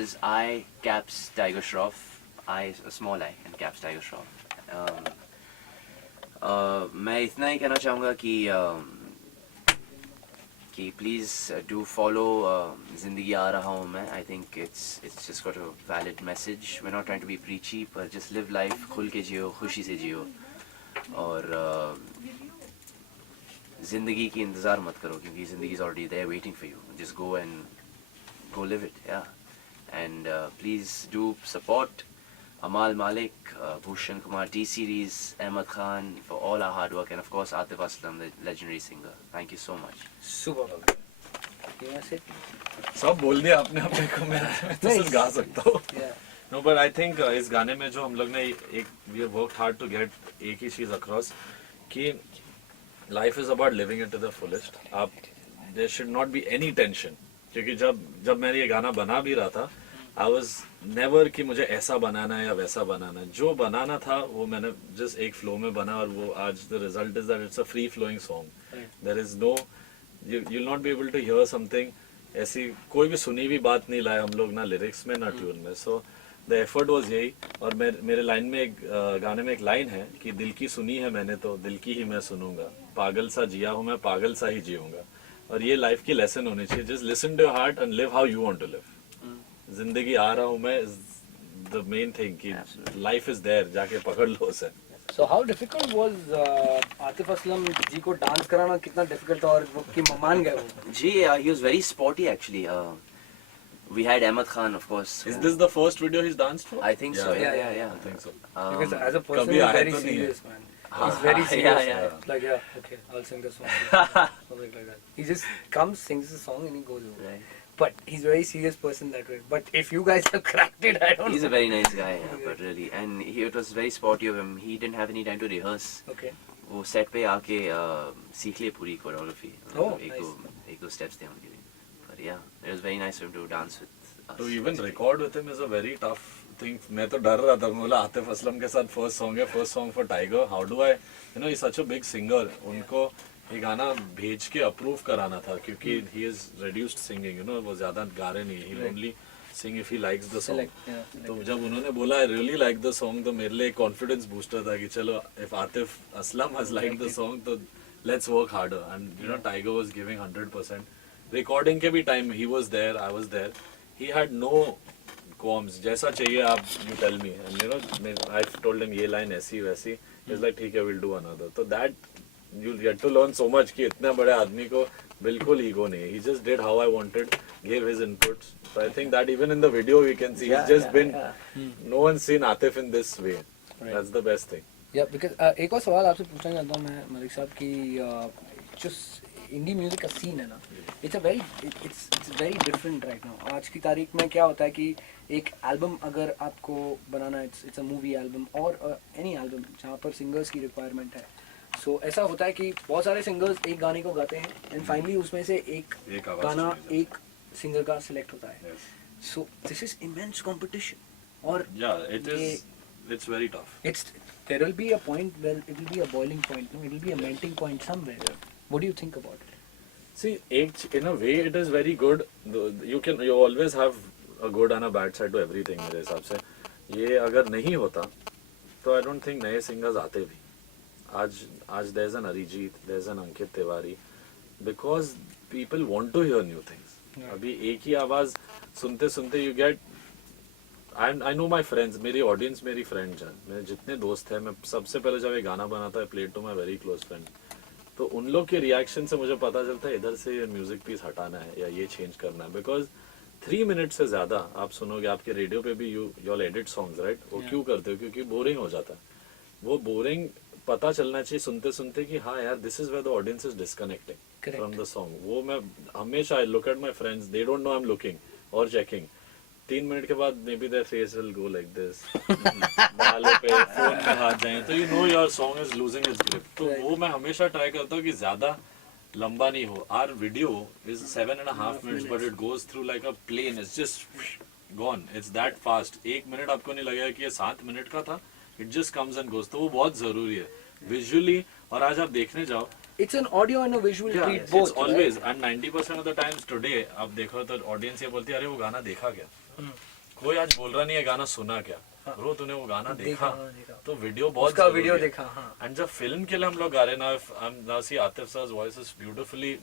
is I caps Tiger Shroff. I a small I and caps Tiger Shroff. मैं इतना ही कहना चाहूँगा कि please do follow ज़िंदगी आ रहा हूँ मैं. I think it's just got a valid message. We're not trying to be preachy, but just live life. खुल के जियो, खुशी से जियो और ज़िंदगी की इंतज़ार मत करो क्योंकि ज़िंदगी is already there waiting for you. Just go and go live it, yeah. And please do support Amal Malik, Bhushan Kumar, T-Series, Ahmed Khan for all our hard work, and of course Atif Aslam, the legendary singer. Thank you so much. Super. सब बोल दिया आपने अपने को. मैं तो सिर्फ गा सकता हूँ. No, but I think इस गाने में जो हम लोग ने एक we have worked hard to get एक ही चीज across कि life is about living it to the fullest. आप there should not be any tension. क्योंकि जब मैं ये गाना बना भी रहा था, I was never कि मुझे ऐसा बनाना है या वैसा बनाना है. जो बनाना था वो मैंने just एक flow में बना और वो आज the result is that it's a free flowing song. There is no you'll not be able to hear something ऐसी कोई भी सुनी हुई बात नहीं लाए हम लोग ना lyrics में ना ट्यून में. So the effort was यही. और मेरे लाइन में एक गाने में एक लाइन है कि दिल की सुनी है मैंने तो दिल की ही मैं सुनूंगा, पागल सा जिया हूँ मैं पागल सा ही जीऊंगा. और ये लाइफ की लेसन होनी चाहिए. Just listen to your heart and live how you want to live. जिंदगी आ रहा हूँ मैं द मेन थिंग कि लाइफ इज देयर, जाके पकड़ लो उसे. So how difficult was Atif Aslam ji को डांस कराना? कितना difficult था और वो कि मान गए वो? जी, he was very sporty actually. We had Ahmed Khan, of course. Is this the first video he's danced for? I think so. Yeah. I think so. Because as a person, कभी he's आया very तो नहीं है. serious, man. He's very serious. Yeah. Like okay, I'll sing the song. Something like that. He just comes, sings the song, and he goes over. Right. But he's a very serious person that way. But if you guys have cracked it, I don't He's know. a very nice guy, but really, and it was very sporty of him. He didn't have any time to rehearse. Okay. वो set पे आके सीख लिए पूरी choreography. एक दो steps थे उनके लिए. But yeah, it was very nice for him to dance with us. To even record with him is a very tough thing. मैं तो डर रहा था. मैं बोला आतिफ असलम के साथ फर्स्ट सॉन्ग है, first song for tiger. How do I he's such a big singer. उनको ये गाना भेज के अप्रूव कराना था क्योंकि he is reduced singing. वो ज्यादा गा रहे नहीं. He'll only sing if he likes the song. तो जब उन्होंने बोला I really like the song तो मेरे लिए कॉन्फिडेंस बूस्टर था कि चलो if Atif Aslam has liked the song तो let's work harder. And Tiger was giving 100%. Recording के भी time he was there, I was there. He had no qualms. जैसा चाहिए आप you tell me. And I told him ये line ऐसी वैसी. He's like ठीक है we'll do another. So that you'll get to learn so much कि इतने बड़े आदमी को बिल्कुल ego नहीं. He just did how I wanted, gave his inputs. So I think that even in the video we can see he's just been. No one's seen Atif in this way. That's the best thing. Yeah, because एक और सवाल आपसे पूछना चाहता हूँ मैं मलिक साहब कि जो इंडी म्यूजिक का सीन है ना, it's very different right now. आज की तारीख में क्या होता है कि एक एल्बम अगर आपको बनाना है, it's a movie album और any album जहाँ पर सिंगर्स की रिक्वायरमेंट है. So ऐसा होता है कि बहुत सारे सिंगर्स एक गाने को गाते हैं and finally उसमें से एक गाना एक सिंगर का सिलेक्ट होता है. So this is immense competition. और yeah, it's very tough. There will be a point where it will be a boiling point. No, it will be a melting point somewhere. Yeah. What do you think about it? See, in a way, it is very good. You always have a good and a bad side to everything. मेरे हिसाब से ये अगर नहीं होता तो I don't think नए singers आते भी. आज there's an Arijit, there's an Ankit Tiwari, because people want to hear new things. Yeah. अभी एक ही आवाज सुनते सुनते you get. I know my friends, मेरी audience मेरी friends हैं. मेरे जितने दोस्त हैं, मैं सबसे पहले जब ये गाना बना था, I played to my very close friend. तो उन लोग के रिएक्शन से मुझे पता चलता है इधर से ये म्यूजिक पीस हटाना है या ये चेंज करना है. बिकॉज 3 मिनट से ज्यादा आप सुनोगे आपके रेडियो पे भी यू एडिट सॉन्ग्स राइट. वो क्यों करते हो? क्योंकि बोरिंग हो जाता है. वो बोरिंग पता चलना चाहिए सुनते सुनते कि हाँ यार this is where the audience is disconnecting from the song. वो मैं हमेशा I look at my friends, they don't know I am looking और चेकिंग. 3 मिनट के बाद maybe their face will go like this, बालों पे phone में हाथ जाए तो you know your song is losing its grip. तो वो मैं हमेशा ट्राई करता हूँ कि ज्यादा लंबा नहीं हो. Our video is 7.5 minutes but it goes through like a plane. It's just gone. It's that fast. 1 minute आपको नहीं लगेगा कि ये 7 मिनट का था. It just comes and goes. तो वो बहुत जरूरी है विजुअली. और आज आप देखने जाओ, it's an audio and a visual treat both. It's always, and 90% of the times today आप देखो तो ऑडियंस ये बोलती है अरे वो गाना देखा क्या. कोई आज बोल रहा नहीं है गाना सुना क्या, ब्रो तूने वो गाना देखा, देखा। तो वीडियो बहुत उसका जरूरी वीडियो है। देखा, हाँ। एंड जब फिल्म के लिए हम लोग गा रहे हैं ना सी Atif सर's voice is beautifully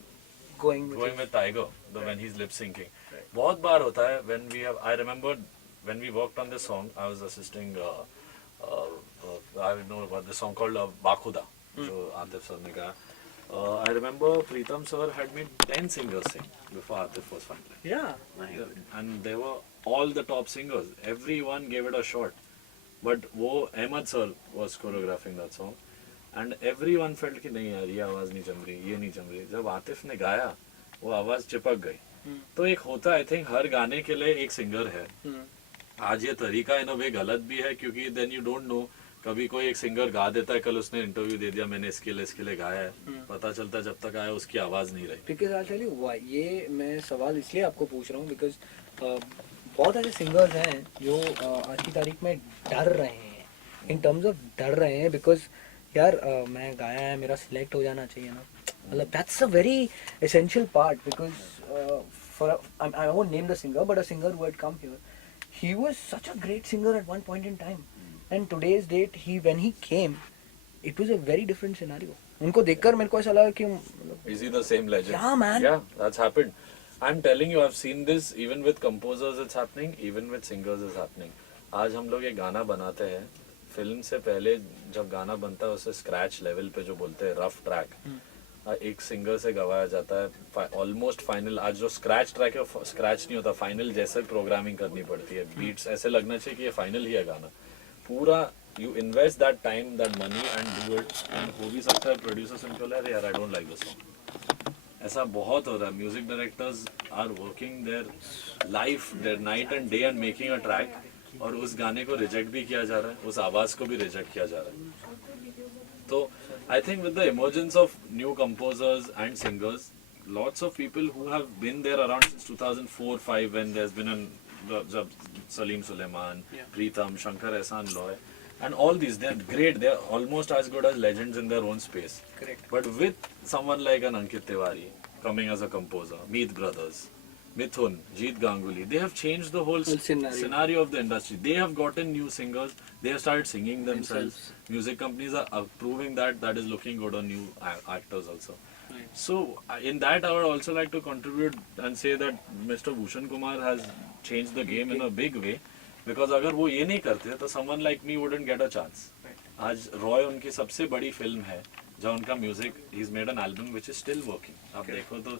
Going going with Tiger when he's lip syncing. बहुत बार होता है when we have, I remember when we worked on this song, I was assisting I know about the song called Bakhuda, जो Atif sir ने गाया. I remember Pritam sir had made 10 singers sing before Atif was finalized. Yeah. And they were all the top singers. Everyone gave it a shot. But वो Ahmad sir was choreographing that song. And everyone felt कि नहीं यार ये आवाज़ नहीं जम रही, ये नहीं जम रही. जब आतिफ ने गाया वो आवाज़ चिपक गई. तो एक होता है, I think हर गाने के लिए एक सिंगर है. आज ये तरीका इन अ वे गलत भी है क्योंकि देन यू डोंट नो, कभी कोई एक सिंगर गा देता है, कल उसने इंटरव्यू दे दिया मैंने इसके लिए गाया है, पता चलता जब तक आया उसकी आवाज नहीं रही. Because I tell you why, ये मैं सवाल इसलिए आपको पूछ रहा हूँ बिकॉज बहुत ऐसे सिंगर्स हैं जो आज की तारीख में डर रहे हैं, इन टर्म्स ऑफ डर रहे हैं बिकॉज यार मैं गाया है, मेरा सिलेक्ट हो जाना चाहिए ना, मतलब that's a very essential part because for I won't name the singer but a singer who had come here, he was such a great singer at one point in time, and today's date when he came, it was a very different scenario. उनको देखकर मेरे को ऐसा लगा कि Is he the same legend? Yeah, man. Yeah, that's happened. I'm telling you, I've seen this even with composers it's happening, even with singers it's happening. आज हम लोग एक गाना बनाते हैं, फिल्म से पहले जब गाना बनता है उसे स्क्रैच लेवल पे जो बोलते हैं रफ ट्रैक, एक सिंगर से गवाया जाता है ऑलमोस्ट फाइनल. आज जो स्क्रैच ट्रैक है स्क्रैच नहीं होता, फाइनल जैसे प्रोग्रामिंग करनी पड़ती है, बीट्स ऐसे लगना चाहिए कि ये फाइनल ही है गाना पूरा. You invest that time that money and do it, and हो भी सकता है प्रोड्यूसर सिंपल है यार I don't like this song. ऐसा बहुत हो रहा है. Music directors are working their life, their night and day and making a track, और उस गाने को रिजेक्ट भी किया जा रहा है, उस आवाज को भी रिजेक्ट किया जा रहा है. तो I think with the emergence of new composers and singers, lots of people who have been there around since 2004-5 when there's been Salim Suleiman, Pritam, Shankar Ehsaan Loy, and all these, they're great, they're almost as good as legends in their own space. Correct. But with someone like an Ankit Tiwari coming as a composer, Meet Brothers, Mithun, Jeet Ganguly, they have changed the whole scenario of the industry. They have gotten new singers, they have started singing themselves. Music companies are approving that is looking good on new actors also. Right. So in that I would also like to contribute and say that Mr. Bhushan Kumar has changed the game in a big way, because अगर वो ये नहीं करते तो someone like me wouldn't get a chance. Right. आज रॉय उनकी सबसे बड़ी फिल्म है जहाँ उनका music, he's made an album which is still working. आप देखो तो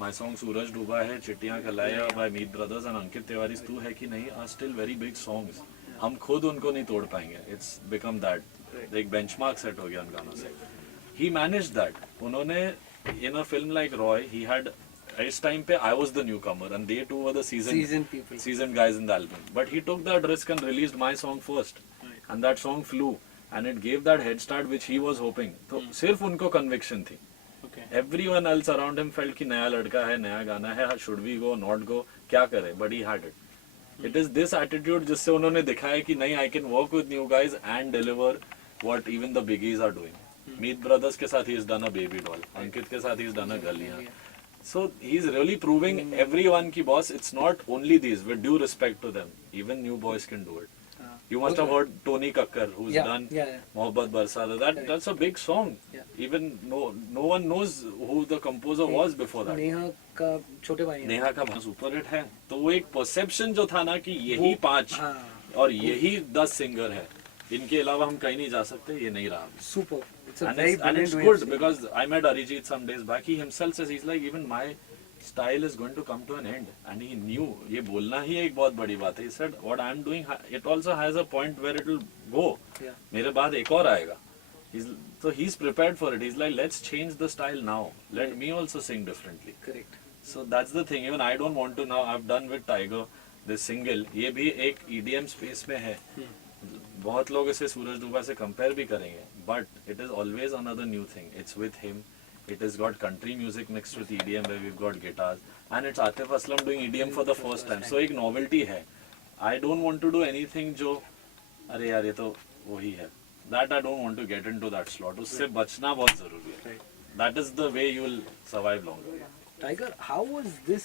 my song सूरज डूबा है, चिट्टियाँ कलाया by Meet Brothers and Ankit Tiwari's तू है कि नहीं are still very big songs. हम खुद उनको नहीं तोड़ पाएंगे. It's become that. एक benchmark set हो गया उन गानों से. He managed that. उन्होंने in a film like Roy, he had इस टाइम पे I was the newcomer and they too were the seasoned guys in the album. But he took that risk and released my song first, and that song flew. And it gave that head start which he was hoping. तो सिर्फ उनको conviction थी. Everyone else around him felt कि नया लड़का है, नया गाना है, should we go, not go, क्या करे? But he had it. It is this attitude जिससे उन्होंने दिखाया कि नहीं, I can work with new guys and deliver what even the biggies are doing. Meet Brothers के साथ he's done a Baby Doll. Ankit के साथ he's done a Galiyan. So he's really proving everyone कि boss, it's not only these. With due respect to them, even new boys can do it. You must have heard Tony Kakkar, who's done Mohabbat Barsada. That's a big song. Even no one knows who the composer was before that. Neha का छोटे भाई, नेहा का super hit है. तो वो एक perception जो था ना कि यही 5 और यही 10 सिंगर है, इनके अलावा हम कहीं नहीं जा सकते, ये नहीं रहा. Super. And it's good because I met Arijit some days back. He himself says he's like, even my style is going to come to an end, and he knew ये बोलना ही एक बहुत बड़ी बात है. He said what I'm doing, it also has a point where it will go. मेरे बाद एक और आएगा. So he's prepared for it. He's like, let's change the style now. Let me also sing differently. Correct. So that's the thing. Even I don't want to now. I've done with Tiger this single. ये भी एक EDM space में है. बहुत लोग इसे सूरज डूबा से compare भी करेंगे. But it is always another new thing. It's with him. It has got country music mixed with EDM where we've got guitars, and it's Atif Aslam doing EDM for the first time. So एक novelty है. I don't want to do anything जो अरे यार ये तो वही है. That I don't want to get into that slot. उससे बचना बहुत जरूरी है. That is the way you will survive longer. Tiger, how was this,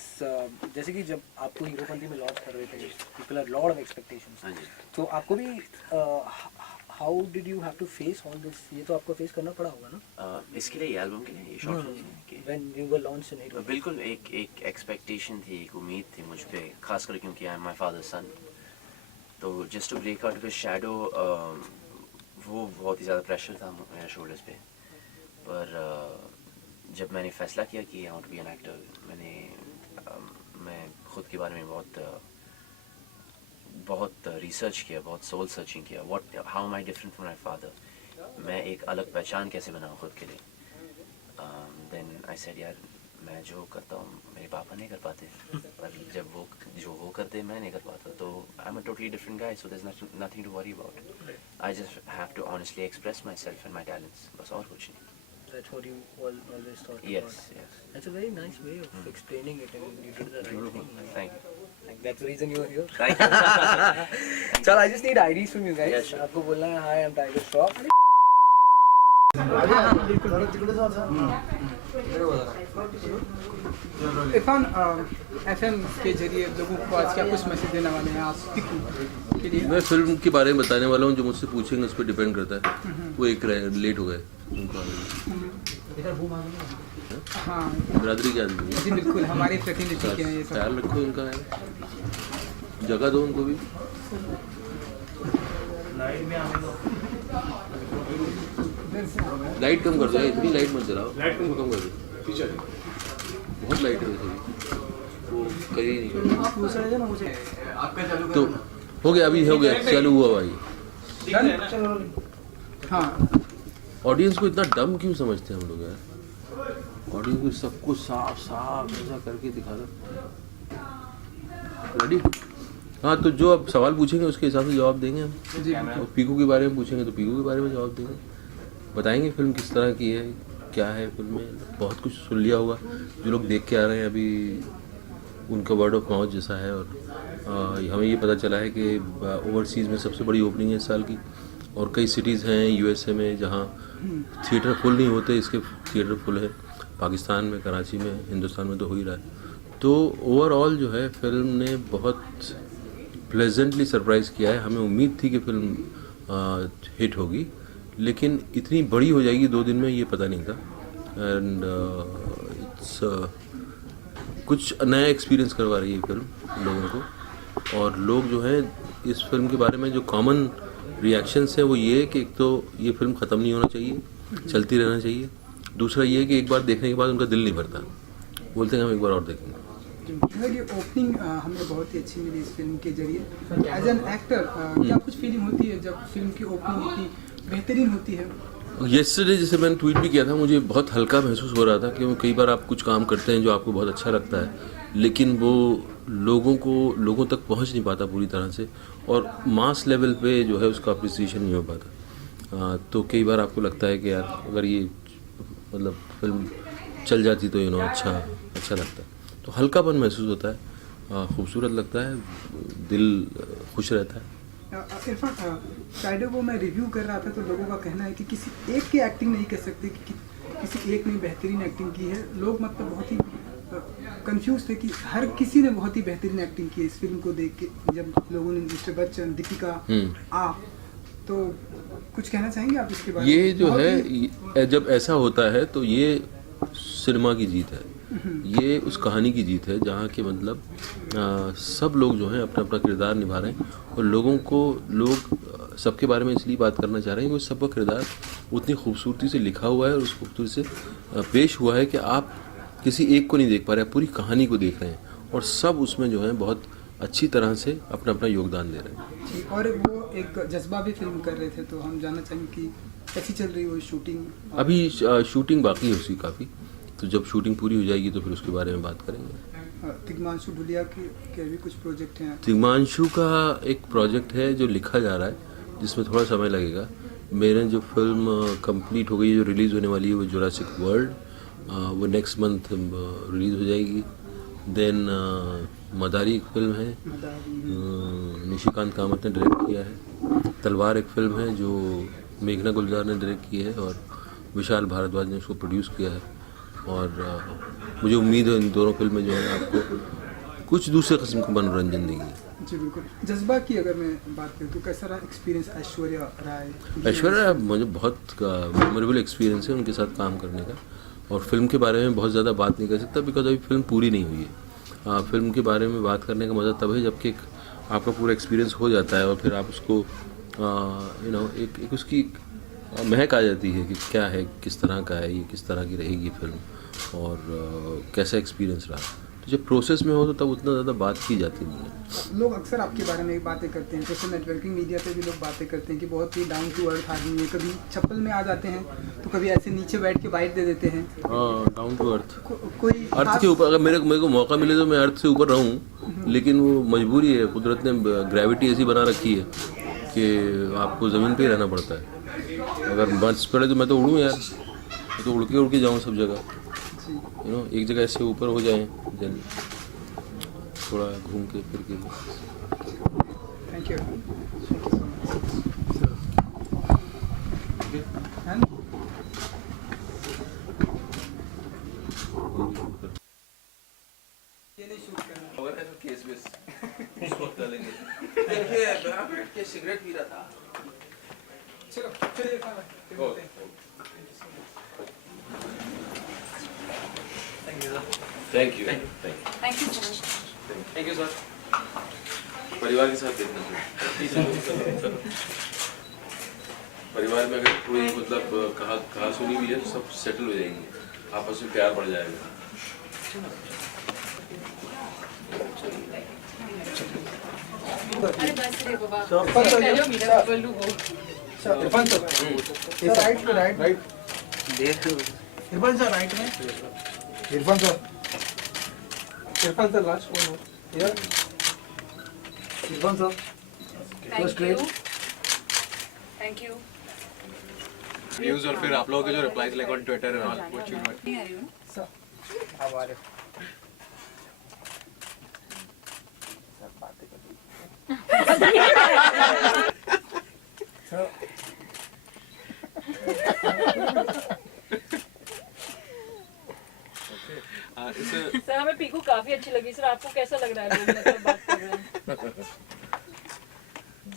जैसे कि जब आपको हीरोपंती में लॉन्च कर रहे थे, people are lot of expectations, हाँ जी। तो आपको भी how did you have to face all this? ये तो आपको फेस करना पड़ा होगा ना इसके लिए, एल्बम के लिए, ये short film when you were launched in hero? बिल्कुल एक एक्सपेक्टेशन थी, एक उम्मीद थी मुझ पे, खासकर क्योंकि I am my father's son. तो just to break out of shadow, वो बहुत ही ज़्यादा प्रेशर था मेरे शोल्डर्स पे। पर जब मैंने फैसला किया कि I want to be an actor, मैं खुद के बारे में बहुत रिसर्च किया, बहुत सोल सर्चिंग किया, how am I different from my father, मैं एक अलग पहचान कैसे बनाऊँ खुद के लिए। देन आई सेड यार, मैं जो करता हूँ मेरे पापा नहीं कर पाते, पर जब वो करते मैं नहीं कर पाता, तो I am a totally different guy, so there is nothing to worry about. I just have to honestly express my self and my talents, बस और कुछ नहीं। That's what you always thought Yes, about. yes. That's a very nice way of explaining it, and you did the right thing. Thank you. Like, that's the reason you're here. Thank you. Chal, I just need IDs from you guys. Yeah, sure. आपको बोलना है, hi, I'm Tiger Shroff. Irfan, FM के जरिए लोगों को आज क्या कुछ मैसेज देने वाले हैं आप Speaking के लिए? मैं फिल्म के बारे में बताने वाला हूँ, जो मुझसे पूछेंगे उस पर डिपेंड करता है। वो एक लेट हो गए उनको आने हाँ में। बिरादरी के आदमी हैं। जी बिल्कुल, हमारे प्रतिनिधि के हैं ये सब। ख्याल रखो उनका, है जगह दो उनको भी। लाइट कम कर दो, इतनी लाइट मत जलाओ, कम कर दो, बहुत लाइट है वैसे भी, वो कहीं नहीं। तो हो गया, अभी हो गया, चालू हुआ भाई। हाँ, ऑडियंस को इतना डम क्यों समझते हैं हम लोग यार? ऑडियंस को सब कुछ साफ साफ ऐसा करके दिखा दो। रेडी? हाँ, तो जो आप सवाल पूछेंगे उसके हिसाब से जवाब देंगे हम। जी और पीकू के बारे में पूछेंगे तो पीकू के बारे में जवाब देंगे, बताएंगे फिल्म किस तरह की है, क्या है फिल्म में। बहुत कुछ सुन लिया होगा, जो लोग देख के आ रहे हैं अभी उनका वर्ड ऑफ माउथ जैसा है। और हमें ये पता चला है कि ओवरसीज़ में सबसे बड़ी ओपनिंग है इस साल की, और कई सिटीज़ हैं यूएसए में जहाँ थिएटर फुल नहीं होते, इसके थिएटर फुल है। पाकिस्तान में, कराची में, हिंदुस्तान में तो हो ही रहा है। तो ओवरऑल जो है फिल्म ने बहुत प्लेजेंटली सरप्राइज़ किया है। हमें उम्मीद थी कि फिल्म हिट होगी, लेकिन इतनी बड़ी हो जाएगी 2 दिन में ये पता नहीं था। एंड इट्स कुछ नया एक्सपीरियंस करवा रही है फिल्म लोगों को। और लोग जो है इस फिल्म के बारे में जो कॉमन रिएक्शंस हैं वो ये है कि एक तो ये फिल्म ख़त्म नहीं होना चाहिए, चलती रहना चाहिए। दूसरा ये है कि एक बार देखने के बाद उनका दिल नहीं भरता, बोलते हैं हम एक बार और देखेंगे। ये ओपनिंग हमें बहुत ही अच्छी मिली इस फिल्म के जरिए। एज एन एक्टर क्या कुछ फीलिंग होती है जब फिल्म की ओपनिंग इतनी बेहतरीन होती है? येस्टरडे जैसे मैंने ट्वीट भी किया था, मुझे बहुत हल्का महसूस हो रहा था कि कई बार आप कुछ काम करते हैं जो आपको बहुत अच्छा लगता है, लेकिन वो लोगों तक पहुंच नहीं पाता पूरी तरह से, और मास लेवल पे जो है उसका अप्रिसिएशन नहीं हो पाता। तो कई बार आपको लगता है कि यार अगर ये मतलब फिल्म चल जाती तो अच्छा लगता है। तो हल्कापन महसूस होता है, खूबसूरत लगता है, दिल खुश रहता है। इरफान, फ्राइडे को मैं रिव्यू कर रहा था तो लोगों का कहना है कि किसी एक की एक्टिंग नहीं कह सकते कि किसी एक ने बेहतरीन एक्टिंग की है। लोग मतलब बहुत ही कंफ्यूज थे कि हर किसी ने बहुत ही बेहतरीन एक्टिंग की है इस फिल्म को देख के। जब लोगों ने मिस्टर बच्चन, दीपिका, आप, तो कुछ कहना चाहेंगे आप इसके बारे में? ये जो है जब ऐसा होता है तो ये सिनेमा की जीत है, ये उस कहानी की जीत है जहाँ के मतलब सब लोग जो हैं अपना अपना किरदार निभा रहे हैं, और लोग सबके बारे में इसलिए बात करना चाह रहे हैं कि सबका किरदार उतनी खूबसूरती से लिखा हुआ है और उस खूबसूरती से पेश हुआ है कि आप किसी एक को नहीं देख पा रहे हैं, पूरी कहानी को देख रहे हैं, और सब उसमें जो है बहुत अच्छी तरह से अपना अपना योगदान दे रहे हैं। और वो एक जज्बा भी फिल्म कर रहे थे, तो हम जानना चाहेंगे कि कैसी चल रही है वो शूटिंग? अभी शूटिंग बाकी है उसकी काफ़ी, तो जब शूटिंग पूरी हो जाएगी तो फिर उसके बारे में बात करेंगे। तिग्मांशु ढुलिया के भी कुछ प्रोजेक्ट हैं? तिग्मांशु का एक प्रोजेक्ट है जो लिखा जा रहा है, जिसमें थोड़ा समय लगेगा। मेरे जो फिल्म कंप्लीट हो गई है, जो रिलीज़ होने वाली है, वो जुरासिक वर्ल्ड, वो नेक्स्ट मंथ रिलीज़ हो जाएगी। देन मदारी एक फिल्म है, निशिकांत कामत ने डायरेक्ट किया है। तलवार एक फिल्म है जो मेघना गुलजार ने डायरेक्ट की है और विशाल भारद्वाज ने उसको प्रोड्यूस किया है। और मुझे उम्मीद है इन दोनों फिल्में जो है आपको कुछ दूसरे किस्म का मनोरंजन देंगी। जी बिल्कुल। जज्बा की अगर मैं बात करूँ तो कैसा रहा एक्सपीरियंस ऐश्वर्या राय? ऐश्वर्या मुझे बहुत मेमोरेबल एक्सपीरियंस है उनके साथ काम करने का, और फिल्म के बारे में बहुत ज़्यादा बात नहीं कर सकता बिकॉज अभी फिल्म पूरी नहीं हुई है। फिल्म के बारे में बात करने का मज़ा तब है जबकि आपका पूरा एक्सपीरियंस हो जाता है और फिर आप उसको एक उसकी महक आ जाती है कि क्या है, किस तरह का है ये, किस तरह की रहेगी फिल्म और कैसा एक्सपीरियंस रहा। तो जब प्रोसेस में हो तो तब उतना ज़्यादा बात की जाती नहीं है। लोग अक्सर आपके बारे में बातें करते हैं, सोशल नेटवर्किंग मीडिया पे भी लोग बातें करते हैं कि बहुत ही डाउन टू अर्थ आदमी है, कभी चप्पल में आ जाते हैं तो कभी ऐसे नीचे बैठ के बाइट दे देते हैं। हाँ, डाउन टू अर्थ। कोई अर्थ के ऊपर अगर मेरे को मौका मिले तो मैं अर्थ से ऊपर रहूं, लेकिन वो मजबूरी है, कुदरत ने ग्रेविटी ऐसी बना रखी है कि आपको ज़मीन पे ही रहना पड़ता है। अगर बर्ड्स पड़े तो मैं तो उड़ूँ यार, मैं तो उड़ के जाऊँ सब जगह, एक जगह ऐसे ऊपर हो जाए, देन थोड़ा घूम के फिर के। Thank you. सिगरेट पी रहा था। चलो चलिए। Thank you thank you sir. परिवार के साथ देखना। परिवार में अगर कोई मतलब कहा सुनी भी है तो सब सेटल हो जाएंगे, आपस में प्यार बढ़ जाएगा। अरे बस रे बाबा राइट इरफान सर राइट में। Irfan sir last one here. Irfan sir thank you views और फिर आप लोगों के जो replies like on Twitter and all what you नहीं आ रही हूँ सर हमारे सर हमें पीकू काफी अच्छी लगी। सर आपको कैसा लग रहा है लोग मतलब बात कर रहे हैं?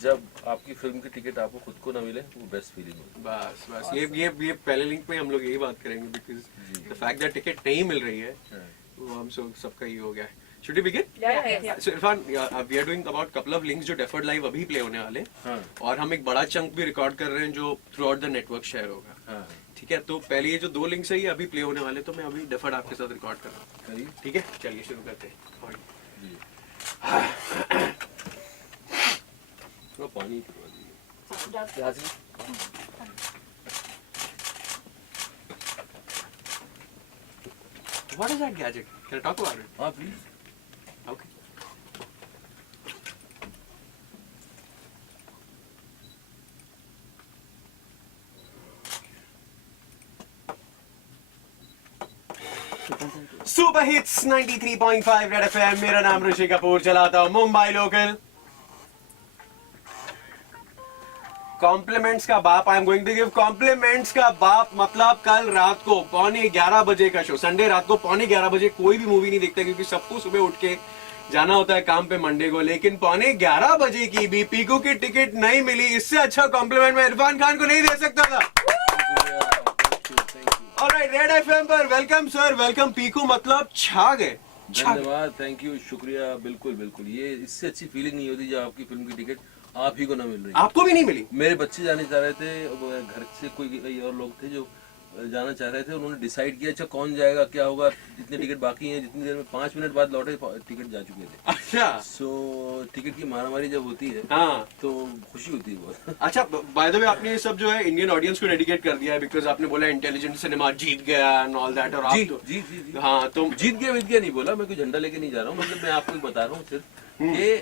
जब आपकी फिल्म की टिकट आपको खुद को ना मिले वो बेस्ट फीलिंग होगी। बस ये पहले लिंक में हम लोग यही बात करेंगे because the fact that ticket नहीं मिल रही है वो हम सबका ही हो गया है। Should we begin? Yeah. So Irfan, we are doing about couple of links जो deferred live अभी play होने वाले और हम एक बड़ा चंक भी रिकॉर्ड कर रहे हैं जो through out the network share होगा। ठीक है, तो पहले ये जो 2 लिंक्स है ये अभी प्ले होने वाले, तो मैं अभी डेफर्ड आपके साथ रिकॉर्ड कर रहा हूँ। ठीक है, चलिए शुरू करते हैं। पानी पिलवा दीजिए। What is that gadget? Can I talk about it? हाँ please. Okay. Super hits 93.5 red FM. मेरा नाम ऋषि कपूर, चलाता हूँ मुंबई लोकल। कॉम्प्लीमेंट्स का बाप, I am going to give compliments का बाप। मतलब कल रात को 11:15 बजे का शो, संडे रात को 11:15 बजे कोई भी मूवी नहीं देखता क्योंकि सबको सुबह उठ के जाना होता है काम पे मंडे को, लेकिन 11:15 बजे की भी पीकू की टिकट नहीं मिली। इससे अच्छा कॉम्प्लीमेंट मैं इरफान खान को नहीं दे सकता था। ऑलराइट, रेड एफएम पर वेलकम सर, वेलकम पीकू, मतलब छा गए। धन्यवाद, थैंक यू, शुक्रिया। बिल्कुल बिल्कुल, ये इससे अच्छी फीलिंग नहीं होती जब आपकी फिल्म की टिकट आप ही को ना मिल रही। आपको भी नहीं मिली? मेरे बच्चे जाने चाह रहे थे, घर से कोई और लोग थे जो जाना चाह रहे थे, उन्होंने डिसाइड किया अच्छा कौन जाएगा क्या होगा, जितने टिकट बाकी हैं, जितनी देर में 5 मिनट बाद लौटे टिकट जा चुके थे। अच्छा, सो टिकट की मारामारी जब होती है हाँ तो खुशी होती है बहुत। अच्छा, बाय द वे आपने ये सब जो है इंडियन ऑडियंस को डेडिकेट कर दिया है बिकॉज आपने बोला इंटेलिजेंट सिनेमा जीत गया एंड ऑल दैट, और आप जी, तो जी जी जी हाँ तो जीत गया नहीं बोला, मैं कोई झंडा लेके नहीं जा रहा हूँ, मतलब मैं आपको बता रहा हूँ सिर्फ कि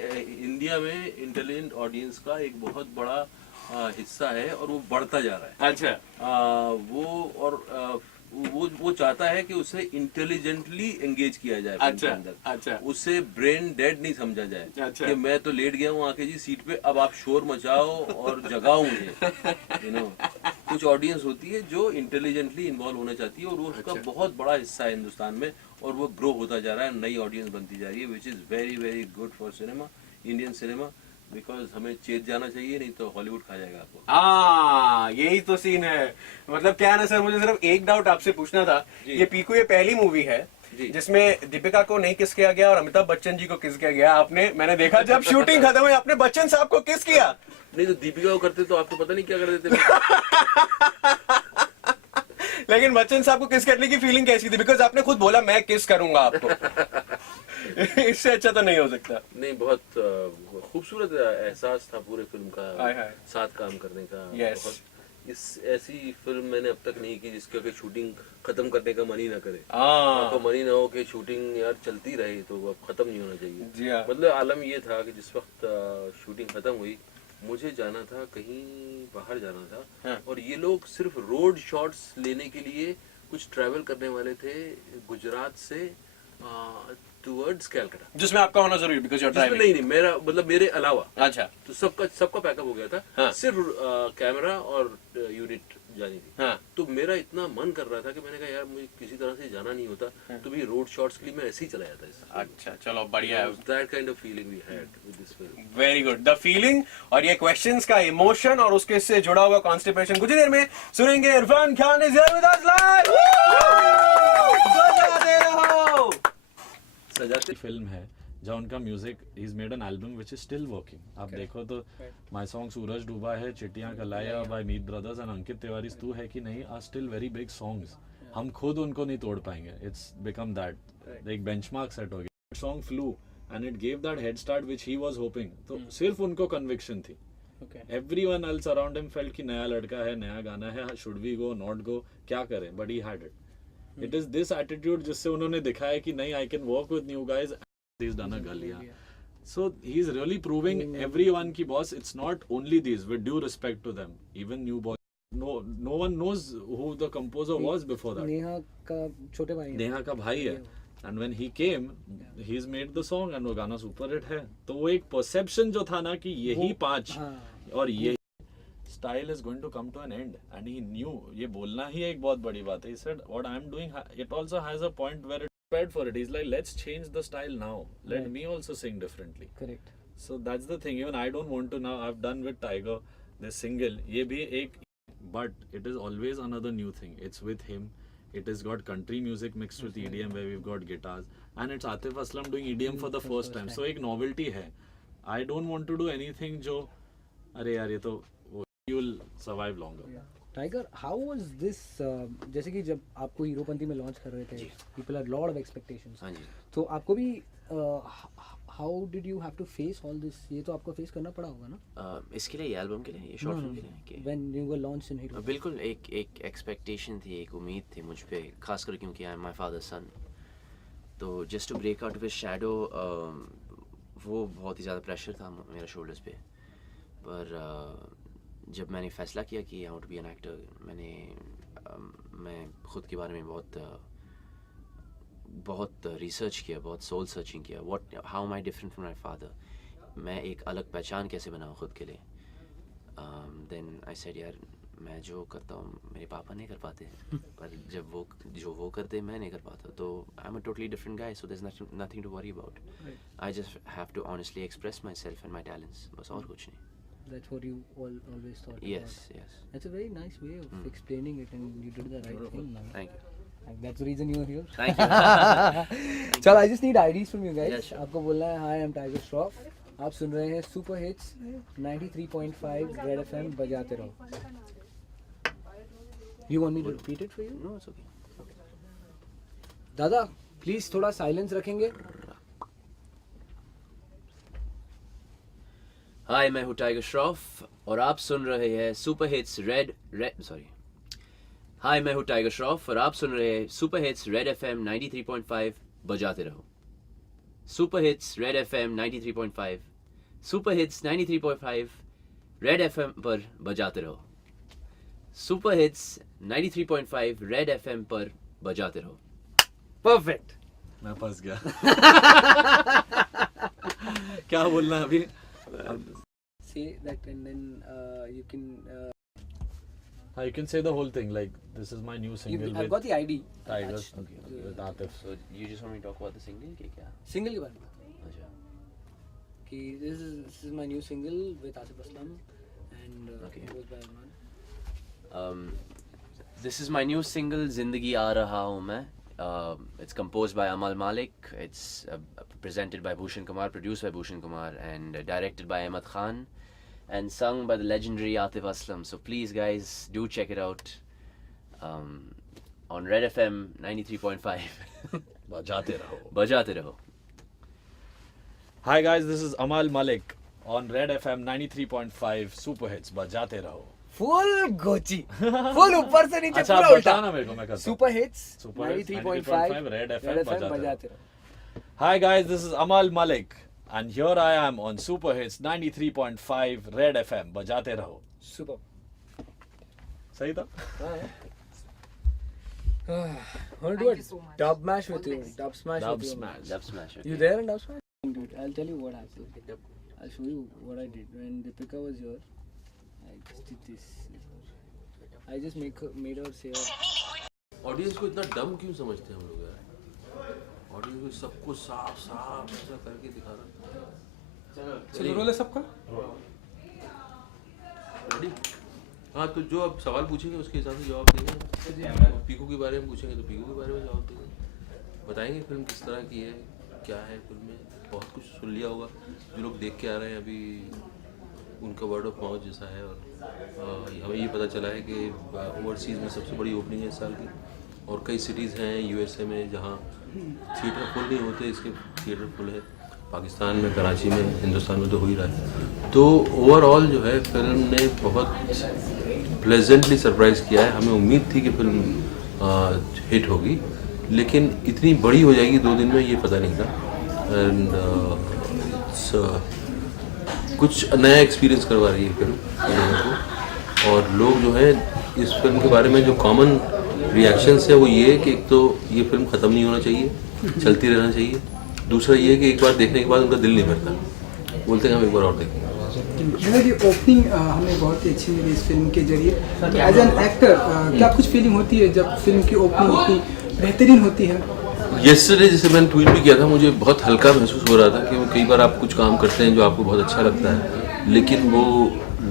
इंडिया में इंटेलिजेंट ऑडियंस का एक बहुत बड़ा हिस्सा है और वो बढ़ता जा रहा है। अच्छा, वो और वो चाहता है कि उसे इंटेलिजेंटली एंगेज किया जाए फिल्म के अच्छा, अंदर। अच्छा। उसे ब्रेन डेड नहीं समझा जाए अच्छा। कि मैं तो लेट गया हूँ आके जी सीट पे, अब आप शोर मचाओ और जगाओ मुझे। यू नो, कुछ ऑडियंस होती है जो इंटेलिजेंटली इन्वॉल्व होना चाहती है और वो उसका बहुत बड़ा हिस्सा है हिंदुस्तान में, और वो ग्रो होता जा रहा है, नई ऑडियंस बनती जा रही है, which is very very good for cinema, Indian cinema. Because हमें चेत जाना चाहिए, नहीं तो हॉलीवुड खा जाएगा आपको। हाँ, यही तो सीन है। मतलब क्या है ना सर, मुझे सिर्फ एक डाउट आपसे पूछना था। ये पीकू ये पहली मूवी है जिसमें दीपिका को नहीं किस किया गया और अमिताभ बच्चन जी को किस किया गया। आपने, मैंने देखा जब शूटिंग खत्म हुई आपने बच्चन साहब को किस किया। नहीं तो दीपिका को करते तो आपको पता नहीं क्या कर देते। लेकिन बच्चन साहब को किस करने की फीलिंग कैसी थी? बिकॉज आपने खुद बोला मैं किस करूंगा आपको। इससे अच्छा तो नहीं हो सकता। नहीं, बहुत खूबसूरत एहसास था पूरे फिल्म का, हाय हाय। साथ काम करने का। Yes. बहुत इस ऐसी फिल्म मैंने अब तक नहीं की जिसका कि शूटिंग खत्म करने का मन ही ना करे। हाँ। आपको मन ही ना हो कि शूटिंग यार चलती रहे, तो अब खत्म नहीं होना जी चाहिए। हाँ। मतलब आलम ये था कि जिस वक्त शूटिंग खत्म हुई, मुझे जाना था कहीं बाहर जाना था, हाँ। और ये लोग सिर्फ रोड शॉट्स लेने के लिए कुछ ट्रैवल करने वाले थे गुजरात से टुवर्ड्स कैलकाटा। जिसमें आपका होना जरूरी बिकॉज यूर ड्राइविंग। नहीं, मेरा मतलब मेरे अलावा। अच्छा। तो सबका पैकअप हो गया था। हाँ। सिर्फ कैमरा और यूनिट जानी थी। हाँ। तो मेरा इतना मन कर रहा था कि मैंने कहा यार मुझे किसी तरह से जाना नहीं होता, तो भी रोड शॉट्स के लिए मैं ऐसे ही चला जाता है। अच्छा, चलो बढ़िया है। That kind of feeling we had with this film. Very good, the feeling और ये क्वेश्चंस का इमोशन और उसके से जुड़ा हुआ कॉन्स्टिपेशन कुछ ही देर में सुनेंगे। Irrfan Khan is here with us live. बजाते रहो। सजाते फिल्म है जहाँ उनका music, he is made an album which is still working. आप देखो तो my song Sooraj Dooba Hai, Chittiyaan Kalaiyaan by Meet Brothers and Ankit Tiwari Tu Hai Ki Nahi are still very big songs. हम खुद उनको नहीं तोड़ पाएंगे। इट्स बिकम दैट एक बेंचमार्क सेट हो गया। सॉन्ग फ्लू and it gave that head start which he was hoping. तो सिर्फ उनको कन्विक्शन थी। Everyone else around him felt कि नया लड़का है, नया गाना है, should we go not go, क्या करें, but he had it. It is this attitude जिससे उन्होंने दिखाया कि नहीं, I can work with new guys. He's done a Galia. So he's really proving everyone ki boss, it's not only these, with due respect to them, even new boys. No one knows who the composer was before that. Neha का छोटे भाई हैं। नेहा का भाई है, and when he came, he's made the song and वो गाना super hit है। तो वो एक perception जो था ना कि यही पांच और ये style is going to come to an end, and he knew, ये बोलना ही एक बहुत बड़ी बात है। He said what I am doing, it also has a point where it's prepared for it. He's like, let's change the style now, let me also sing differently. Correct. So that's the thing. Even I don't want to now. I've done with Tiger this single, ये भी एक, but it is always another new thing. It's with him. It has got country music mixed with EDM where we've got guitars, and it's Atif Aslam doing EDM for the first time. So एक novelty है. I don't want to do anything जो अरे यार ये तो you will survive longer. Tiger, how was this? जैसे कि जब आपको हीरोपंती में लॉन्च कर रहे थे, people had lot of expectations. हाँ जी। तो आपको भी how did you have to face all this? ये तो आपको फेस करना पड़ा होगा ना? इसके लिए, ये एल्बम के लिए, ये शॉर्ट फिल्म के लिए कि When you were launched in Hero. बिल्कुल एक एक्सपेक्टेशन थी, एक उम्मीद थी मुझ पे, खासकर क्योंकि I am my father's son. तो just to break out of his shadow, वो बहुत ही ज़्यादा प्रेशर था मेरे शोल्डर्स पे। पर जब मैंने फ़ैसला किया कि I want to be an actor, मैं ख़ुद के बारे में बहुत रिसर्च किया, बहुत सोल सर्चिंग किया। How am I different from my father, मैं एक अलग पहचान कैसे बनाऊँ ख़ुद के लिए। देन आई सेड यार, मैं जो करता हूँ मेरे पापा नहीं कर पाते, पर जब वो करते मैं नहीं कर पाता, तो I am a totally different guy, so there is nothing to worry about. I just have to honestly express my self and my talents, बस और कुछ नहीं। That's what you always thought. Yes, about. yes. That's a very nice way of explaining it, and you did the right thing. Man. Thank you. And that's the reason you're here. Thank you. चल, I just need IDs from you guys. Yeah, sure. आपको बोलना है Hi, I'm Tiger Shroff. आप सुन रहे हैं super hits 93.5 red FM, बजाते रहो। You want me to repeat it for you? No, it's okay. दादा प्लीज थोड़ा साइलेंस रखेंगे। हाय, मैं हूँ टाइगर श्रॉफ और आप सुन रहे हैं सुपर हिट्स हाय, मैं हूँ टाइगर श्रॉफ और आप सुन रहे हैं सुपर हिट्स रेड एफएम 93.5, बजाते रहो। Super hits red FM 93.5, super hits 93.5 red FM पर बजाते रहो। सुपर हिट्स 93.5 रेड एफएम पर बजाते रहो। परफेक्ट। मैं फंस गया। क्या बोलना है अभी? Say that and then you can. You can say the whole thing. Like, this is my new single I've got with the ID. Tigers, अच्छा, with Atif. So you just want me to talk about the single के क्या? Single के बारे में अच्छा। कि this is my new single with Atif Aslam and Okay. goes by Arman. This is my new single जिंदगी आ रहा हूँ मैं. It's composed by Amal Malik. It's presented by Bhushan Kumar, produced by Bhushan Kumar, and directed by Ahmed Khan, and sung by the legendary Atif Aslam. So please, guys, do check it out on Red FM 93.5. बजाते रहो. बजाते रहो. Hi guys, this is Amal Malik on Red FM 93.5 Super Hits. बजाते रहो. Full गोची, full ऊपर से नीचे अच्छा, पूरा आप उल्टा. बताना मेरे को, मैं करता हूँ. Super Hits Super Hits 93.5 Red FM बजाते रहो. Hi guys, this is Amal Malik and here I am on Super Hits 93.5 Red FM. बजाते रहो. Super. सही था? I want to do a dub mash with you. Dub smash Dub with you. smash. Dub smash. You there in dub smash? Dude, I'll tell you what happened. I'll show you what I did when Deepika was here. I just did this. I just made her say. Audience को इतना डम क्यों समझते हैं हम लोग यार? Audience को सबको साफ साफ ऐसा करके दिखाना. चलो रोल है सबका। रेडी? हाँ, तो जो अब सवाल पूछेंगे उसके हिसाब से जवाब देंगे. पीकू के बारे में पूछेंगे तो पीकू के बारे में जवाब देंगे. बताएंगे फिल्म किस तरह की है, क्या है फिल्म में. बहुत कुछ सुन लिया होगा जो लोग देख के आ रहे हैं अभी, उनका वर्ड ऑफ माउथ जैसा है. और हमें ये पता चला है कि ओवरसीज़ में सबसे बड़ी ओपनिंग है इस साल की, और कई सिटीज़ हैं यूएसए में जहाँ थिएटर फुल नहीं होते, इसके थिएटर फुल है. पाकिस्तान में, कराची में, हिंदुस्तान में तो हो ही रहा है. तो ओवरऑल जो है फिल्म ने बहुत प्लेजेंटली सरप्राइज़ किया है. हमें उम्मीद थी कि फिल्म हिट होगी, लेकिन इतनी बड़ी हो जाएगी 2 दिन में ये पता नहीं था. एंड कुछ नया एक्सपीरियंस करवा रही है फिल्म लोगों को. और लोग जो है इस फिल्म के बारे में जो कॉमन रिएक्शंस है वो ये है कि एक तो ये फिल्म ख़त्म नहीं होना चाहिए, चलती रहना चाहिए. दूसरा ये है कि एक बार देखने के बाद उनका दिल नहीं भरता, बोलते हैं हम एक बार और देखेंगे. जैसे कि ओपनिंग हमें बहुत ही अच्छी मिली इस फिल्म के जरिए. तो एज एन एक्टर क्या कुछ फीलिंग होती है जब फिल्म की ओपनिंग इतनी बेहतरीन होती है? येस्टरडे जैसे मैंने ट्वीट भी किया था, मुझे बहुत हल्का महसूस हो रहा था कि कई बार आप कुछ काम करते हैं जो आपको बहुत अच्छा लगता है, लेकिन वो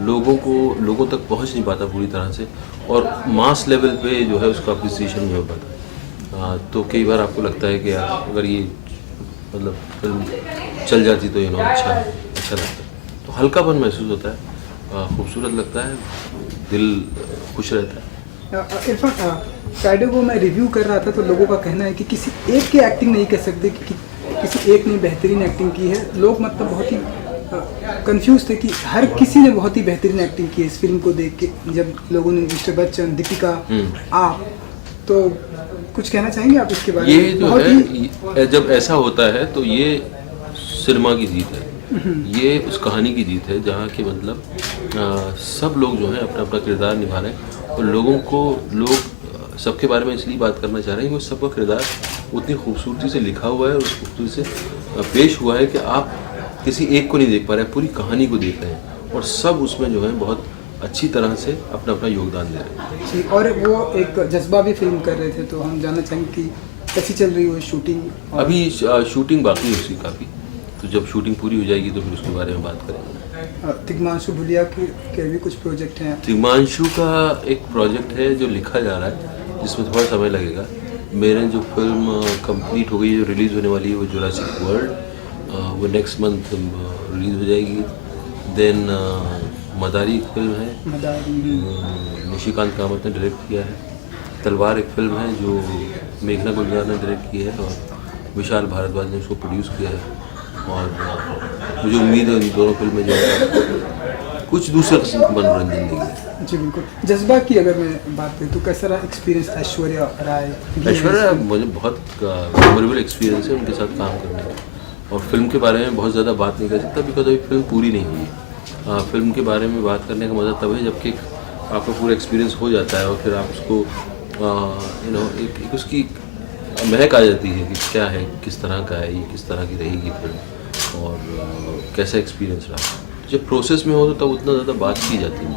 लोगों तक पहुंच नहीं पाता पूरी तरह से, और मास लेवल पे जो है उसका अप्रिसिएशन नहीं हो पाता. तो कई बार आपको लगता है कि यार अगर ये मतलब फिल्म चल जाती तो अच्छा लगता है. तो हल्कापन महसूस होता है, खूबसूरत लगता है, दिल खुश रहता है. इरफान, फ्राइडे को मैं रिव्यू कर रहा था तो लोगों का कहना है कि किसी एक की एक्टिंग नहीं कह सकते कि किसी एक ने बेहतरीन एक्टिंग की है. लोग मतलब बहुत ही कंफ्यूज थे कि हर किसी ने बहुत ही बेहतरीन एक्टिंग की है इस फिल्म को देख के. जब लोगों ने मिस्टर बच्चन, दीपिका, आप, तो कुछ कहना चाहेंगे आप इसके बारे में? ये जो है जब ऐसा होता है तो ये सिनेमा की जीत है, ये उस कहानी की जीत है जहाँ के मतलब सब लोग जो हैं अपना अपना किरदार निभा रहे हैं, और लोग सबके बारे में इसलिए बात करना चाह रहे हैं कि सबका किरदार उतनी खूबसूरती से लिखा हुआ है और खूबसूरती से पेश हुआ है कि आप किसी एक को नहीं देख पा रहे हैं, पूरी कहानी को देख रहे हैं, और सब उसमें जो है बहुत अच्छी तरह से अपना अपना योगदान दे रहे हैं. जी, और वो एक जज्बा भी फिल्म कर रहे थे, तो हम जानना चाहेंगे कि कैसी चल रही है शूटिंग? अभी शूटिंग बाकी है उसकी काफ़ी, तो जब शूटिंग पूरी हो जाएगी तो फिर उसके बारे में बात करेंगे. तिग्मांशु भुलिया के भी कुछ प्रोजेक्ट हैं? तिग्मांशु का एक प्रोजेक्ट है जो लिखा जा रहा है, जिसमें थोड़ा समय लगेगा. मेरे जो फिल्म कंप्लीट हो गई, जो रिलीज़ होने वाली है वो जुरासिक वर्ल्ड, वो नेक्स्ट मंथ रिलीज़ हो जाएगी. देन मदारी एक फिल्म है, निशिकांत कामत ने डायरेक्ट किया है. तलवार एक फिल्म है जो मेघना गुलजार ने डायरेक्ट की है और विशाल भारद्वाज ने उसको प्रोड्यूस किया है. और मुझे उम्मीद है इन दोनों फिल्में जो है कुछ दूसरे किस्म का मनोरंजन देंगे. जी बिल्कुल. जज्बा की अगर मैं बात करूँ तो कैसा रहा एक्सपीरियंस? ऐश्वर्या राय मुझे बहुत मेमोरेबल एक्सपीरियंस है उनके साथ काम करने का. और फिल्म के बारे में बहुत ज़्यादा बात नहीं कर सकता बिकॉज अभी फिल्म पूरी नहीं हुई है. फिल्म के बारे में बात करने का मज़ा तब है जबकि आपका पूरा एक्सपीरियंस हो जाता है और फिर आप उसको एक उसकी महक आ जाती है कि क्या है, किस तरह का है ये, किस तरह की रहेगी फिल्म और कैसा एक्सपीरियंस रहा। जब प्रोसेस में हो तो तब उतना ज़्यादा बात की जाती है।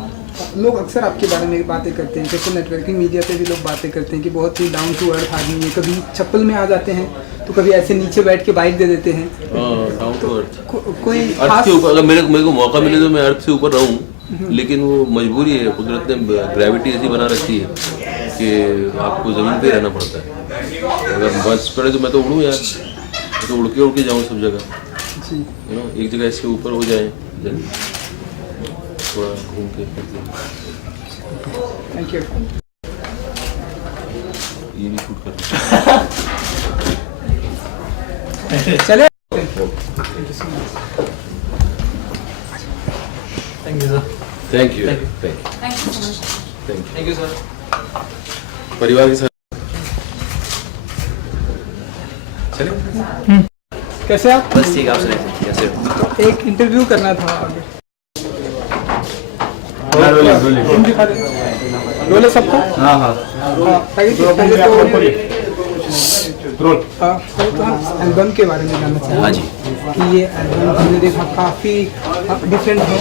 लोग अक्सर आपके बारे में बातें करते हैं, जैसे नेटवर्किंग मीडिया पे भी लोग बातें करते हैं कि बहुत ही डाउन टू अर्थ आदमी है, कभी चप्पल में आ जाते हैं तो कभी ऐसे नीचे बैठ के बाइक दे देते हैं। डाउन टू अर्थ, कोई अर्थ के ऊपर अगर मेरे को मौका मिले तो मैं अर्थ से ऊपर रहूँ, लेकिन वो मजबूरी है, कुदरत ने ग्रेविटी ऐसी बना रखी है कि आपको ज़मीन पे रहना पड़ता है। अगर बस पड़े तो मैं तो उड़ूँ यार, मैं तो उड़ के जाऊँ सब जगह, एक जगह इसके ऊपर हो जाए, थोड़ा घूम के थैंक यू। ये भी शूट कर चले थैंक यू सर। परिवार के साथ चले। कैसे आप? बस ठीक, आप सुनाइए कैसे हो? एक इंटरव्यू करना था आगे। रोले सबको? हाँ हाँ। पहले तो हम एल्बम के बारे में जानना चाहिए। हाँ जी। कि ये एल्बम हमने देखा काफ़ी डिफरेंट है,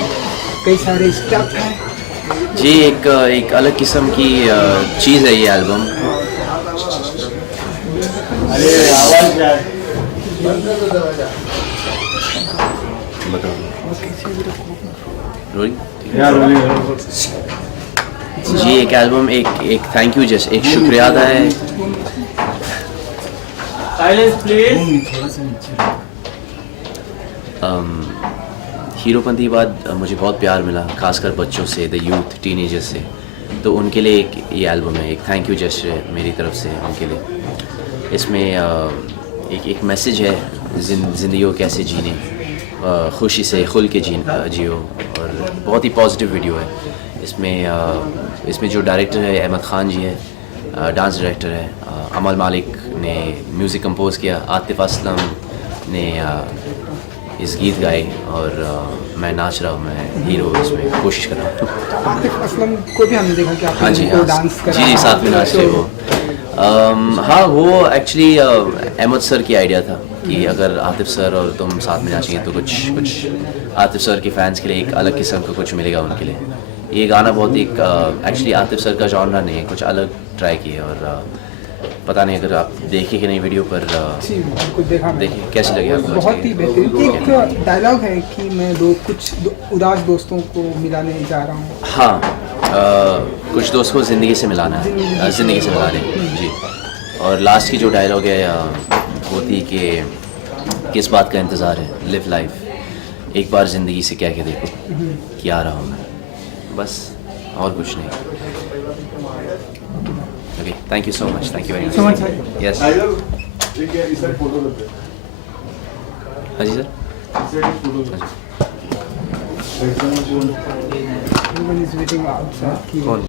कई सारे स्टेप हैं। जी, एक अलग किस्म की चीज़ है ये एल्बम। जी, एक एल्बम एक थैंक यू जैसे एक शुक्रिया अदा है। हीरोपंती के बाद मुझे बहुत प्यार मिला, खासकर बच्चों से, द यूथ, टीनेजर्स से, तो उनके लिए ये एल्बम है, एक थैंक यू जैसे मेरी तरफ से उनके लिए। इसमें एक मैसेज है, ज़िंदगी को कैसे जीने, खुशी से खुल के जियो, और बहुत ही पॉजिटिव वीडियो है। इसमें जो डायरेक्टर है अहमद ख़ान जी है, डांस डायरेक्टर है, अमल मालिक ने म्यूज़िक कंपोज किया, आतिफ़ असलम ने इस गीत गाए, और मैं नाच रहा हूँ, मैं हीरो इसमें कोशिश कर रहा हूँ। आतिफ असलम को भी हमने देखा कि आपने हाँ जी, उनको हाँ डांस करा। जी, साथ में नाच रहे वो। हाँ, वो एक्चुअली अहमद सर की आइडिया था कि अगर आतिफ सर और तुम साथ में नाचेंगे तो कुछ आतिफ सर के फैंस के लिए एक अलग किस्म का कुछ मिलेगा उनके लिए। ये गाना बहुत एक एक्चुअली आतिफ सर का जॉनरा नहीं है, कुछ अलग ट्राई किया, और पता नहीं अगर आप देखिए कि नहीं वीडियो पर, जी, बिल्कुल देखा मैंने। देखिए कैसी लगी आपको? बहुत ही बेहतरीन। एक डायलॉग है कि मैं कुछ उदास दोस्तों को मिलाने जा रहा हूँ। हाँ, कुछ दोस्तों को ज़िंदगी से मिलाना है, ज़िंदगी से मिलाने जी। और लास्ट की जो डायलॉग है होती कि किस बात का इंतज़ार है, लिव लाइफ, एक बार ज़िंदगी से कह के देखो कि आ रहा हूँ मैं, बस और कुछ नहीं। Okay, thank you so much, thank you very So much. much. Yes, हाँ जी sir. Everyone is waiting outside कि कौन?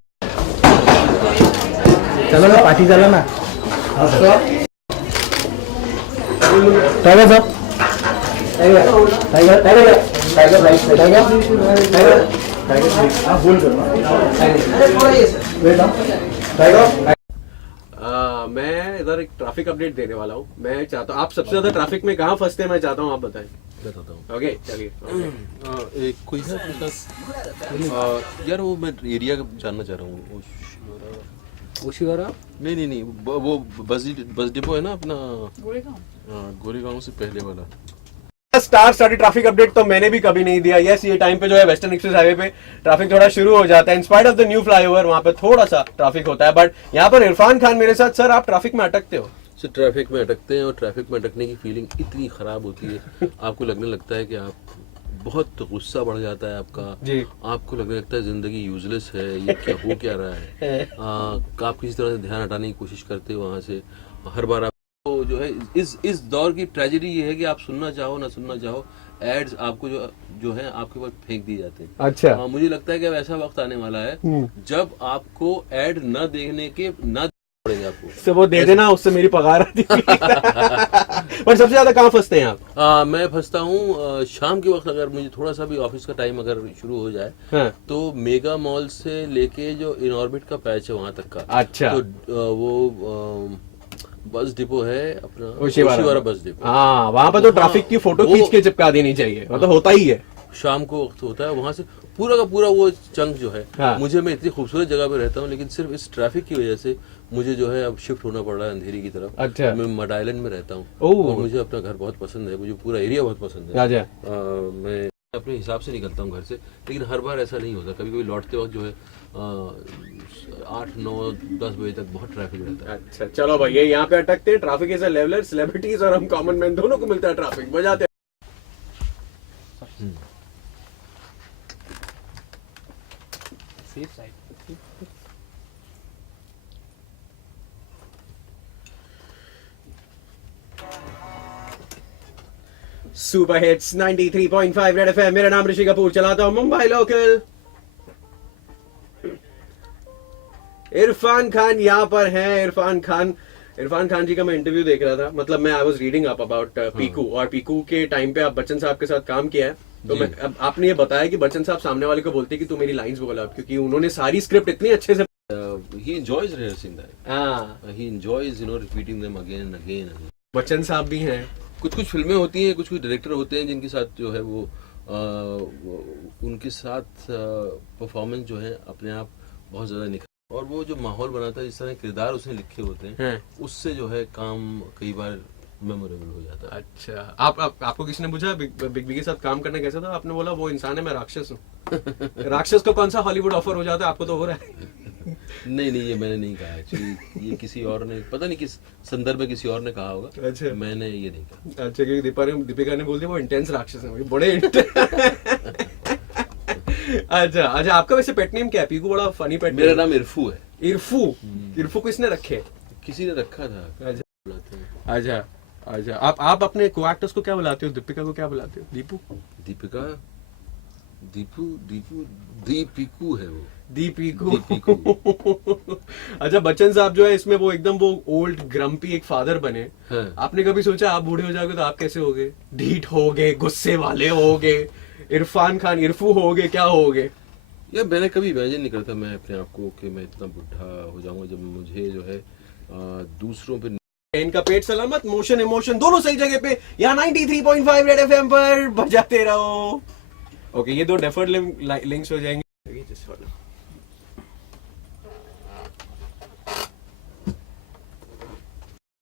चलो ना, पार्टी चलो ना। टाइगर साहब, टाइगर टाइगर टाइगर राइट से, टाइगर टाइगर टाइगर, आप बोल करो टाइगर। मैं इधर एक ट्रैफिक अपडेट देने वाला हूँ। मैं चाहता हूँ, आप सबसे ज्यादा ट्रैफिक में कहाँ फंसते हैं, मैं चाहता हूँ आप बताएं। बताता हूँ। ओके, चलिए। एक कोई है अपने साथ यार, वो मैं एरिया जानना चाह रहा हूँ। ओशिवारा? नहीं, वो बस डिपो है ना अपना, गोरेगांव से पहले वाला। स्टार स्टडी ट्रैफिक अपडेट तो मैंने भी कभी नहीं दिया। यस, ये टाइम पे जो है वेस्टर्न एक्सप्रेस हाईवे पे ट्रैफिक थोड़ा शुरू हो जाता है। In spite of the new flyover वहां पे थोड़ा सा ट्रैफिक होता है, बट यहाँ पर इरफान खान मेरे साथ। सर, आप ट्रैफिक में अटकते हो? सर, ट्रैफिक में अटकते हैं, और ट्रैफिक में अटकने की फीलिंग इतनी ख़राब होती है, आपको लगने लगता है कि आप बहुत गुस्सा बढ़ जाता है आपका जी। आपको लगने लगता है ज़िंदगी यूजलेस है, ये क्या हो क्या रहा है। आप किसी तरह से ध्यान हटाने की कोशिश करते हो वहाँ से, हर बार आप तो जो है इस दौर की ट्रेजेडी ये है कि आप सुनना चाहो ना सुनना चाहो, एड्स आपको जो है आपके ऊपर फेंक दिए जाते हैं। अच्छा। मुझे लगता है कि अब ऐसा वक्त आने वाला है जब आपको एड न देखने के ना पड़ेगा आपको। से वो दे देना, उससे मेरी पगार आती पर सबसे ज्यादा कहाँ फंसते हैं आप? मैं फंसता हूँ शाम के वक्त, अगर मुझे थोड़ा सा भी ऑफिस का टाइम अगर शुरू हो जाए हाँ। तो मेगा मॉल से लेके जो इन ऑर्बिट का पैच है वहां तक का, अच्छा। तो वो बस डिपो है अपना, ओशिवारा ओशिवारा बस डिपो। हाँ, वहां पर तो ट्रैफिक की फोटो वो- खींच के चिपका देनी चाहिए, मतलब होता ही है। शाम को वक्त होता है वहां से पूरा का पूरा वो चंक जो है। हाँ। मुझे, मैं इतनी खूबसूरत जगह पे रहता हूँ लेकिन सिर्फ इस ट्रैफिक की वजह से मुझे जो है अब शिफ्ट होना पड़ रहा है अंधेरी की तरफ। अच्छा। मैं मड आइलैंड में रहता हूँ ओह। और मुझे अपना घर बहुत पसंद है, मुझे पूरा एरिया बहुत पसंद है। राजा। मैं अपने हिसाब से निकलता हूँ घर से, लेकिन हर बार ऐसा नहीं होता। कभी कभी लौटते वक्त जो है 8, 9, 10 बजे तक बहुत ट्रैफिक रहता है। अच्छा, चलो भाई, ये यहाँ पे अटकते हैं। Traffic is a leveller, celebrities और हम कॉमन मैन दोनों को मिलता है ट्रैफिक, बजाते हैं। Safe side. Super hits 93.5 red FM. मेरा नाम ऋषि कपूर, चलाता हूँ मुंबई लोकल। इरफान खान यहाँ पर हैं। इरफान खान जी का मैं इंटरव्यू देख रहा था, मतलब मैं I was reading up about Piku, और पीकू के टाइम पे आप बच्चन साहब के साथ काम किया है। तो मैं अब आपने ये बताया कि बच्चन साहब सामने वाले को बोलते कि तू मेरी लाइंस बोला, क्योंकि उन्होंने सारी स्क्रिप्ट इतनी अच्छे से He enjoys rehearsing that. हाँ, He enjoys, repeating them again and again and again. Bachchan साहब भी हैं। कुछ फिल्में होती हैं, कुछ डायरेक्टर होते हैं जिनके साथ जो है वो उनके साथ परफॉर्मेंस जो है अपने आप बहुत ज्यादा निखर, और वो जो माहौल बनाता है, जिस तरह किरदार उसने लिखे होते हैं, उससे जो है काम कई बार मेमोरेबल हो जाता है। अच्छा, आपको किसने पूछा बिग बी के साथ काम करना कैसा था? आपने बोला वो इंसान है, मैं राक्षस हूँ। राक्षस को कौन सा हॉलीवुड ऑफर हो जाता है, आपको तो हो रहा है। नहीं, ये मैंने नहीं कहा एक्चुअली, ये किसी और ने, पता नहीं किस संदर्भ में किसी और ने कहा होगा। अच्छा। मैंने ये नहीं कहा। अच्छा, क्योंकि दीपिका ने बोल दिया वो इंटेंस राक्षस है, बड़े अच्छा, आपका वैसे पेट नेम क्या है? पीकू बड़ा फनी पेट। मेरा नाम इरफू है। इरफू किसने रखे? किसी ने रखा था। अच्छा। बुलाते हैं। अच्छा, आप अपने को एक्टर्स को क्या बुलाते हो? दीपिका को क्या बुलाते हो? दीपिका, दीपिकू है वो। दीपिकू। अच्छा, बच्चन साहब जो है इसमें वो एकदम वो ओल्ड ग्रम्पी एक फादर बने। हाँ। आपने कभी सोचा आप बूढ़े हो जाओगे तो आप कैसे होगे? ढीठ होगे, गुस्से वाले होगे, इरफान खान इरफू होगे, क्या होगे? यार मैंने कभी इमेजिन नहीं करता मैं अपने आप को कि मैं इतना बुढ़ा हो जाऊंगा, जब मुझे जो है दूसरों पे। इनका पेट सलामत, मोशन इमोशन दोनों सही जगह पे, यहाँ 93.5 रेड एफएम पर बजाते रहो। ओके, ये दो डेफर्ड लिंक्स हो जाएंगे।